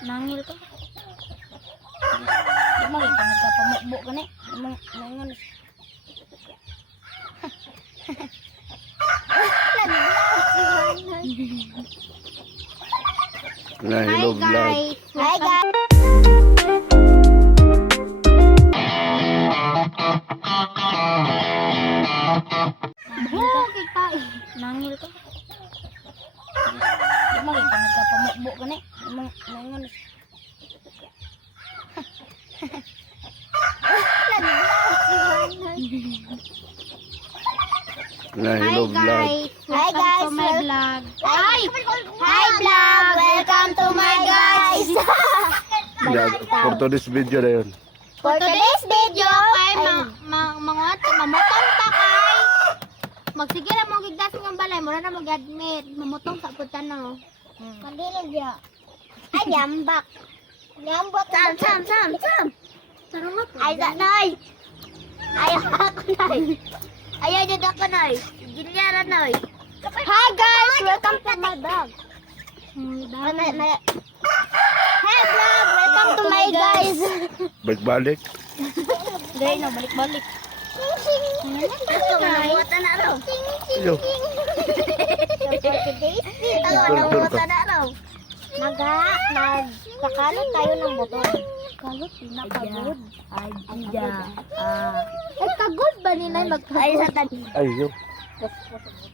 Nangil ka. Di mo kita nagkapamukbo ka ni. Nangon. Hi guys. Hi guys. Nangil ka. Di mo kita nagkapamukbo ka ni. Nangon. Hello vlog. Hi guys. To my vlog. Hi vlog. Welcome to my guys. For today's video na yun. For today's video, kay mamutong ta kay. Magsige na mo gigdas ng balay, mura na mag-admit, mamutong sa putan na. Mandili dia. Ay yambak. Yambak. Sam. Sarong ako. Ay da nay. Ay ako nay. Ayaw niya ako nay. Gilyara nay. Hi guys, welcome to my vlog. Hi vlog, welcome to my guys. Balik-balik. Dahil na, balik-balik. Ito, manamuta na raw. Yo. Manamuta na raw. Nagkakalot tayo ng butong. Kalot, nakagod. Ay, kagod ba nila magkagod? Ay, sa tani. Ay, yo.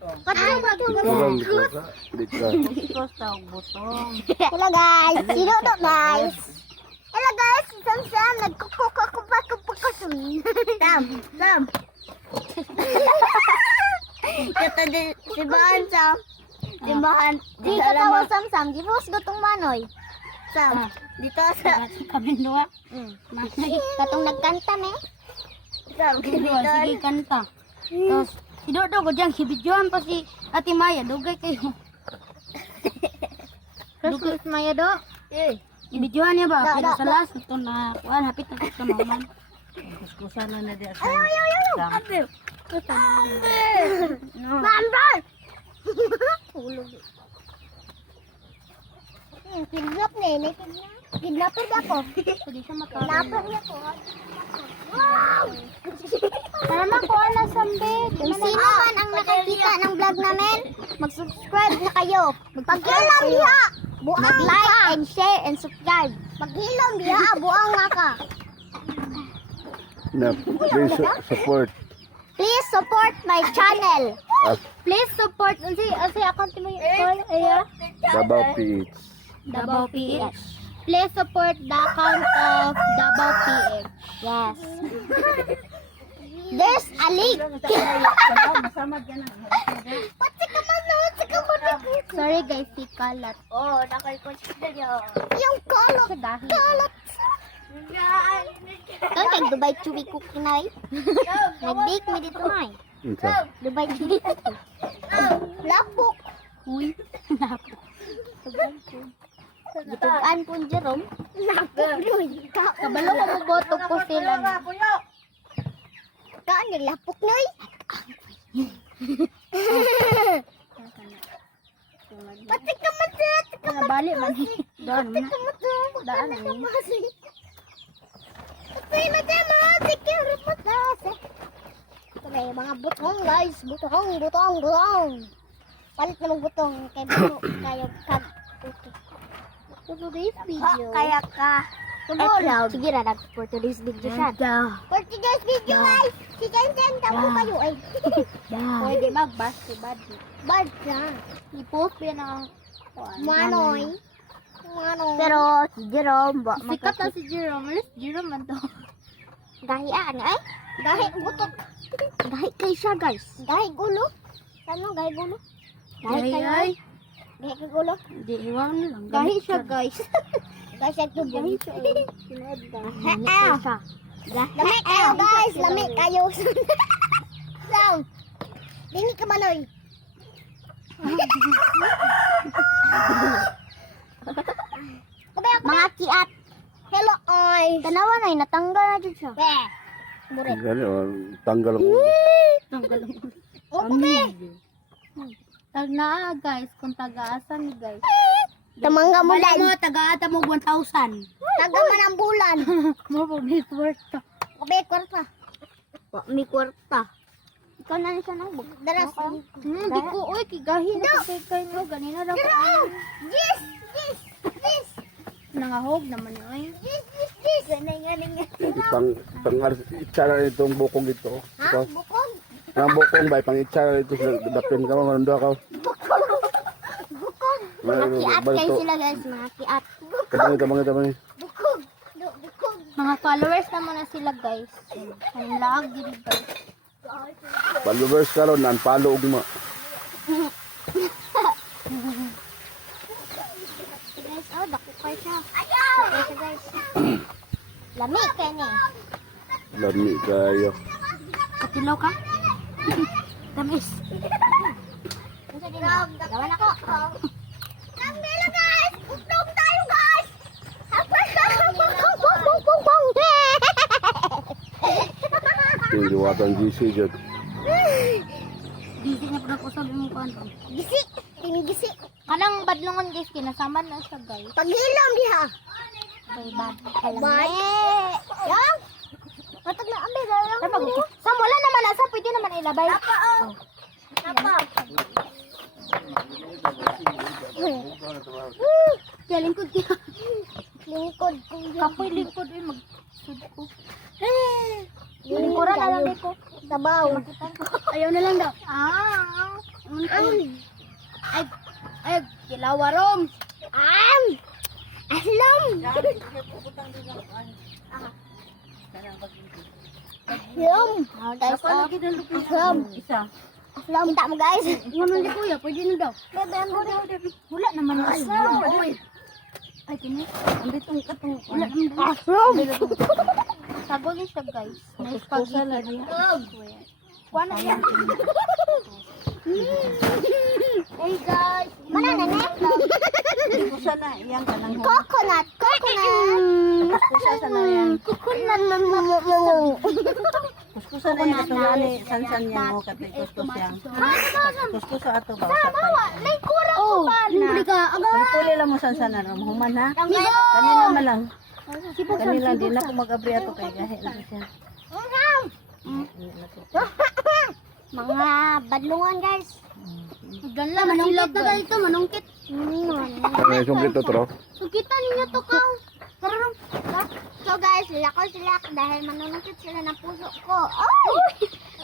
Katang Kurang dito ka. Dito ka. Hello guys, sino to guys? Hello guys, Sam, nagkukukukupakupakasum. Sam. Kata si Bahan, Sam. Si Bahan. Di ka tawa, Sam. Di mo gutong manoy. Sam, dito sa... Kami dua. Katong nagkanta, me. Sam, sige kanta. Tapos, si Dodo ko dyan, hibidyoan pa si Ate Maya. Dugay kayo. Dugay si Maya, Do. Ibidyohan niya ba? Pero sa last, ito na, hapit na sa maman. Kuskusa na na diya sa... Ayaw! Ape! Kusa na na. Mambar! Hulog. Kidnap na yun. Kidnapper na ako. Hindi siya makakita. Kidnapper niya ko. Wow! Para makuha na sambit. Kung sino man ang nakakita ng vlog namin, mag-subscribe na kayo. Mag-ilam diha! Mag-like and share and subscribe. Mag-ilam diha! Buang nga ka. Na, please support. Please support my channel. At Please support. Kasi account mo yung call. Aya. Davao PH. Davao PH. Please support the account of Davao PH. Yes. There's a link. Sorry guys, si kalat. Oh, nakay-consider niyo. Yung kalat. Kalat. Ito, nag-Dubai Chewy Cookie na eh. Nag-bake me dito na eh. Ito. Dubai Chewy Cookie. Lapok. Uy, lapok. Gitugaan po Jerome. Lapok yun. Kabalo ko mo boto po sila. Kaan yung lapok na eh. Pati ka madat. Nabali man. Daan mo na. Daan mo. Pati madat. May mga butong guys. Butong. Palit na mag butong. Kaya buto. Kaya kag. For today's video. Kaya ka. Sige na, for today's video siya. For today's video guys. Si Jen, tamo kayo ay. Pwede mag-bash si Buddy. Bad siya. I-post yan ang Manoy. Pero si Jerome ba? Sikat na si Jerome. Alis Jerome man to. Gahian ay? Gahi butot. Gahi kay siya guys. Gahi gulo? Ano gahi gulo? Gahi kayo ay? Gahi kay gulo? Hindi, iwan na lang. Gahi siya guys. Gahi siya to. Gahi siya. Lami kayo guys. Lami kayo. Sound. Dini ka Manoy. Mga kiat. Hello, oy. Tanawan ay natanggal na dyan siya. Buret. Gani, tanggal ang ulo. Tanggal ang ulo. Okay. Tag na guys, kung taga-asa ni guys. Tamangga mo Wala lang. mo, taga-ata mo 1,000. Taga man ang bulan. Mo po, may kwarta. May kwarta. May kwarta. Ikaw na siya nang daras. Di ko, oy, kigahin na kay mo. Ganina daw ko. Yes! Yes! Yes! Nangahog naman yun, oy. Yes! Yes! Yes! Ganay nga nga. Pang itsara itong bukong ito. Ha? Ito. Bukong? Ang bukong ba, pang itsara ito. Dapin ka mo, mando ako. Bukong! Bukong! Mga kiat kayo sila guys. Mga kiat. Tabangin. Bukong! Bukong! Mga followers naman na sila, guys. Ang lag, din guys. Followers ka ron, unfollow mo. Guys, oh, dako kayo siya. Ayaw! Guys, guys. Lami kayo ni. Lami kayo. Katilaw ka? Tamis. Ano din na? Gawan ako. Nandila guys! Utlog tayo guys! Yung liwatan GC dyan. Busy na po sa mo kanto. Gisi! Tinigisi! Kanang badlongon, guys, kinasaman na siya, guys. Pag-ilam diha! Kay bad. Bye! Yang! Matag na ambil lang. Sam, wala naman asa, pwede naman ilabay. Apa oh! Apa? Kaya lingkod ka. Lingkod ko yan. Kapoy lingkod, eh, mag-sud ko. Lingkuran na lang ko. Sabaw. Ayaw na lang daw. Ay, kilawarom. Aslam! Aslam! Guys, aslam! Isa. Aslam, tak mo guys. Ano na kuya, pwede na daw. Bebe, mo rin. Wala naman na aslam. Ay, kini. Ang bitong katong. Wala naman daw. Aslam! Sagol yung siya, guys. May spaghetti. Kuha na yan. Hey guys! Mana na ne? Kusa na, iyang kanang ho. Coconut! Coconut! Kusa sa na yan. Coconut! Kuskusa na yan. Ito na ni sansan niya mo katay kuskus yan. Kuskusa ato ba? May kura ko pa na! Hindi ka. Puli lang mo sansan na ram. Human ha. Migo! Kanila man lang. Kanila din na ko mag-abri ato kay gahe na siya. Mga badlungan guys! Diyan lang, manungkit na ganito, manungkit. Ano yung sungkit to, tro? Sukitan ninyo to, Kaw. Kararong. So guys, lako sila dahil manunukit sila ng puso ko. Oh!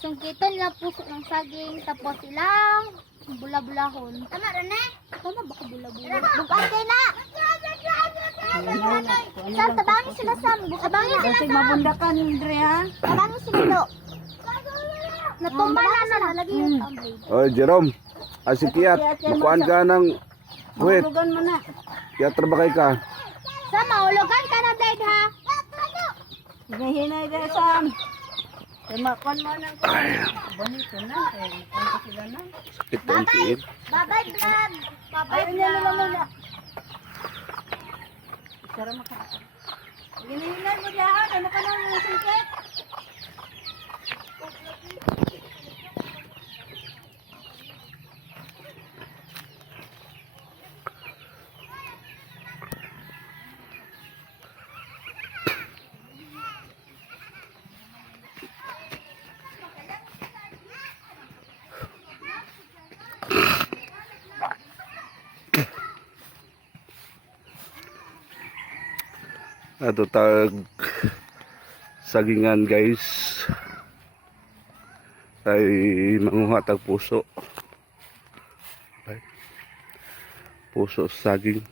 Sungkitan nila puso ng saging, tapos silang bula-bulahon. Tama rin eh! Tama ba ko bula-bula? Bukas din na! Sam, tabangin sila Sam! Tabangin sila Kasi Sam! mabundakan Dre ha. Tabangin sila Lo! Natumba na na, lagi yung blade. Oy, Jerome. Si Kiat. Makuhaan ka ng... Wait, Mahulugan mo na. Kiat, trabakay ka. Sa mahulugan ka na blade ha. Hinay Dre Sam. Kay makon mo na ko. Bonito na. Kay ano sila na. Sakit ang piit. Bye-bye vlog! Babay Ayun na lang muna. Sara makaka. Hinay mo diyan. Ano ka na yung sungkit? Ato tag sagingan guys. Ay manguha tag puso. Ay, puso sa saging.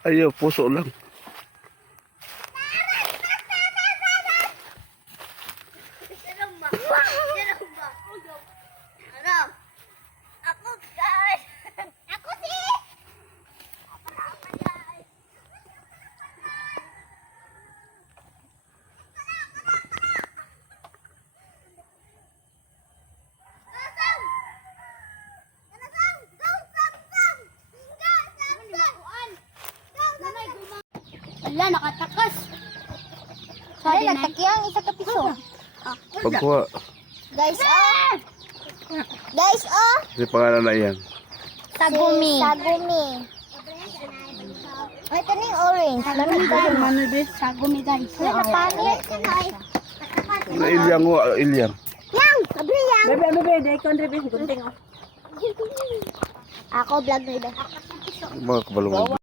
Ayo, puso lang. Ano? Ako guys! Ako si! Ala, nakatakas. Sorry, nagtakiang isa ka piso. Pagkuha. Guys, oh. Guys, oh. Kasi pangalan na yan. Sagumi. Sagumi. Ay, ito na yung orange. Lamig ka dun. Ano din? Sagumi guys. Wala na panit. Na Ilyang mo, Ilyang. Yang! Sabi yang! Bebe, bebe, day contribute. Gunting, oh. Ako vlog na iba. Mga kabalungan.